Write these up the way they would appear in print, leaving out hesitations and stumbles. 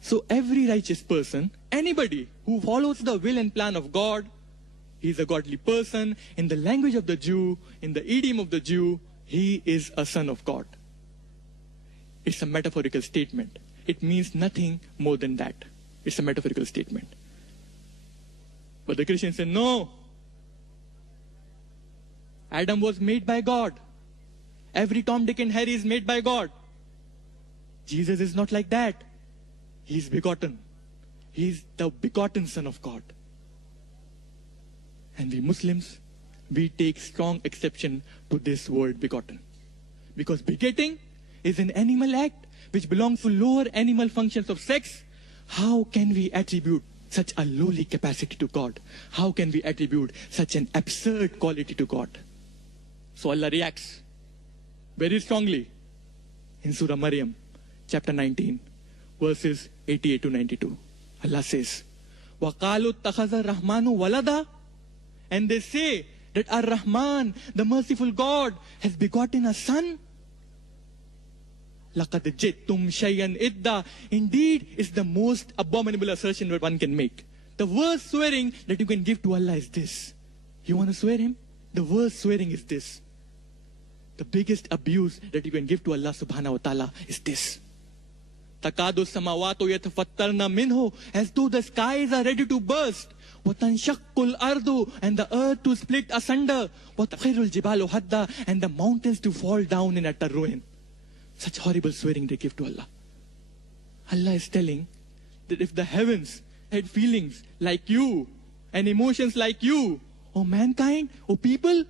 So every righteous person, anybody who follows the will and plan of God, he is a godly person. In the language of the Jew, in the idiom of the Jew, he is a son of God. It's a metaphorical statement. It means nothing more than that. It's a metaphorical statement. But the Christians say, no. Adam was made by God. Every Tom, Dick and Harry is made by God. Jesus is not like that. He is begotten. He is the begotten Son of God. And we Muslims, we take strong exception to this word begotten. Because begetting is an animal act which belongs to lower animal functions of sex. How can we attribute such a lowly capacity to God? How can we attribute such an absurd quality to God? So Allah reacts very strongly in Surah Maryam, chapter 19, verses 88 to 92. Allah says, وَقَالُوا اتَّخَذَ الرَّحْمَنُ وَلَدًا. And they say that Ar-Rahman, the merciful God, has begotten a son. لَقَدْ جِئْتُمْ شَيْئًا إِدًّا. Indeed, it's the most abominable assertion that one can make. The worst swearing that you can give to Allah is this. You want to swear Him? The worst swearing is this. The biggest abuse that you can give to Allah subhanahu wa ta'ala is this. تَكَادُ السَّمَاوَاتُ يَتَفَطَّرْنَ مِنْهُ. As though the skies are ready to burst. وَتَنْشَقُّ الْأَرْضُ. And the earth to split asunder. وَتَخِرُّ الْجِبَالُ هَدًّا. And the mountains to fall down in utter ruin. Such horrible swearing they give to Allah. Allah is telling that if the heavens had feelings like you and emotions like you, O mankind, O people,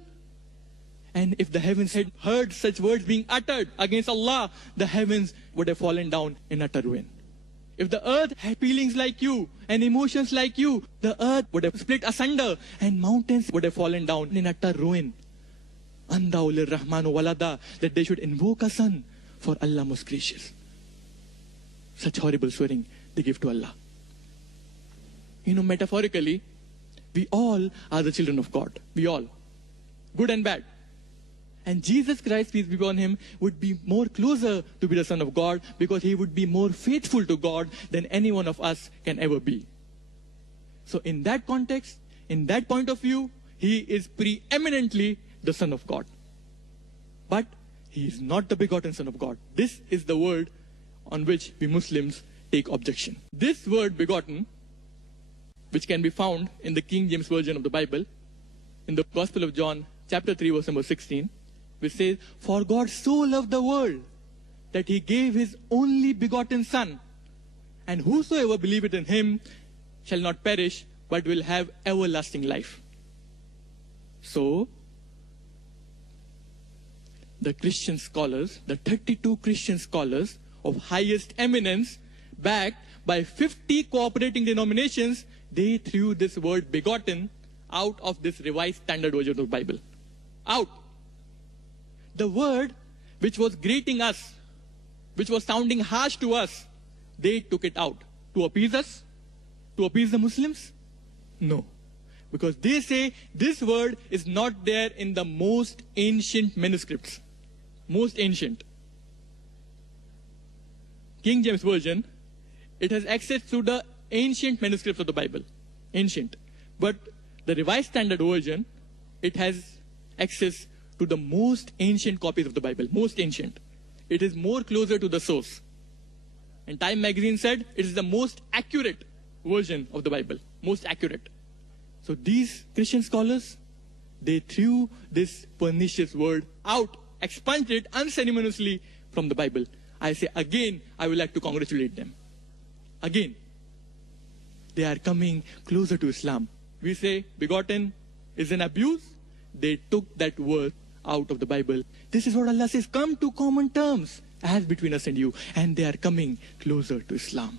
and if the heavens had heard such words being uttered against Allah, the heavens would have fallen down in utter ruin. If the earth had feelings like you and emotions like you, the earth would have split asunder and mountains would have fallen down in utter ruin. Andau lirrahmanu walada, that they should invoke a son, for Allah most gracious. Such horrible swearing they give to Allah. You know, metaphorically, we all are the children of God. We all. Good and bad. And Jesus Christ, peace be upon Him, would be more closer to be the Son of God because He would be more faithful to God than any one of us can ever be. So in that context, in that point of view, He is preeminently the Son of God. But He is not the begotten Son of God. This is the word on which we Muslims take objection. This word begotten, which can be found in the King James Version of the Bible, in the Gospel of John, chapter 3, verse number 16, which says, For God so loved the world that He gave His only begotten Son, and whosoever believeth in Him shall not perish, but will have everlasting life. So, the Christian scholars, the 32 Christian scholars of highest eminence, backed by 50 cooperating denominations, they threw this word begotten out of this Revised Standard Version of the Bible. Out. The word which was grating us, which was sounding harsh to us, they took it out. To appease us? To appease the Muslims? No. Because they say this word is not there in the most ancient manuscripts. Most ancient. King James Version, it has access to the ancient manuscripts of the Bible. Ancient. But the Revised Standard Version, it has access to the most ancient copies of the Bible. Most ancient. It is more closer to the source. And Time magazine said it is the most accurate version of the Bible. Most accurate. So these Christian scholars, they threw this pernicious word out, expunged it unceremoniously from the Bible. I say again, I would like to congratulate them. Again, they are coming closer to Islam. We say begotten is an abuse. They took that word out of the Bible. This is what Allah says, come to common terms as between us and you. And they are coming closer to Islam.